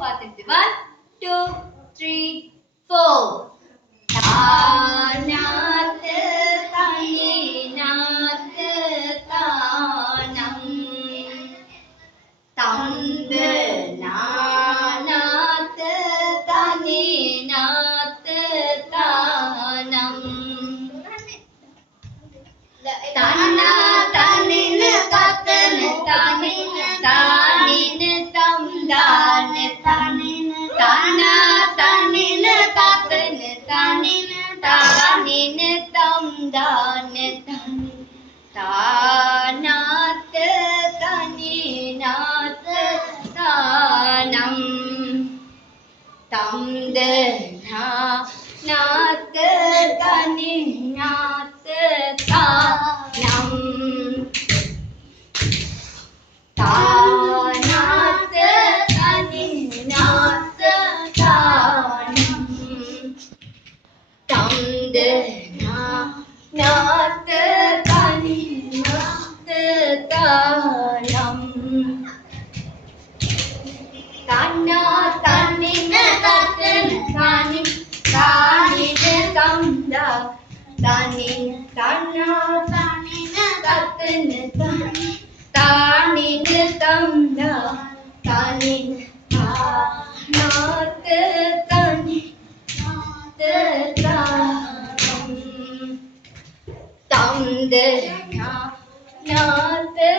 பார்த்துட்டு 1 2 3 4 தானாத்து தனிநாத்து தானம் தந்து நானாத்து தனிநாத்து தானம் தன்னா தனின தத்தன தனின தானின தம்தான தனின தன்னா தனின தத்தன தனின தானின தம்தான தனி தானாத்து தனிநாத்து தானம் தம்து நாத்து தனிநாத்து தானம் தானாத்து தனிநாத்து தானம் தம்து நாத்து தனிநாத்து தானம் தன்னா தனின தத்தன தானி தானின தம்தா தானி தன்னா தானின தத்தன தானி தானின தம்தா தானி தானாத்து தனிநாத்து தானம் தம்து நாத்து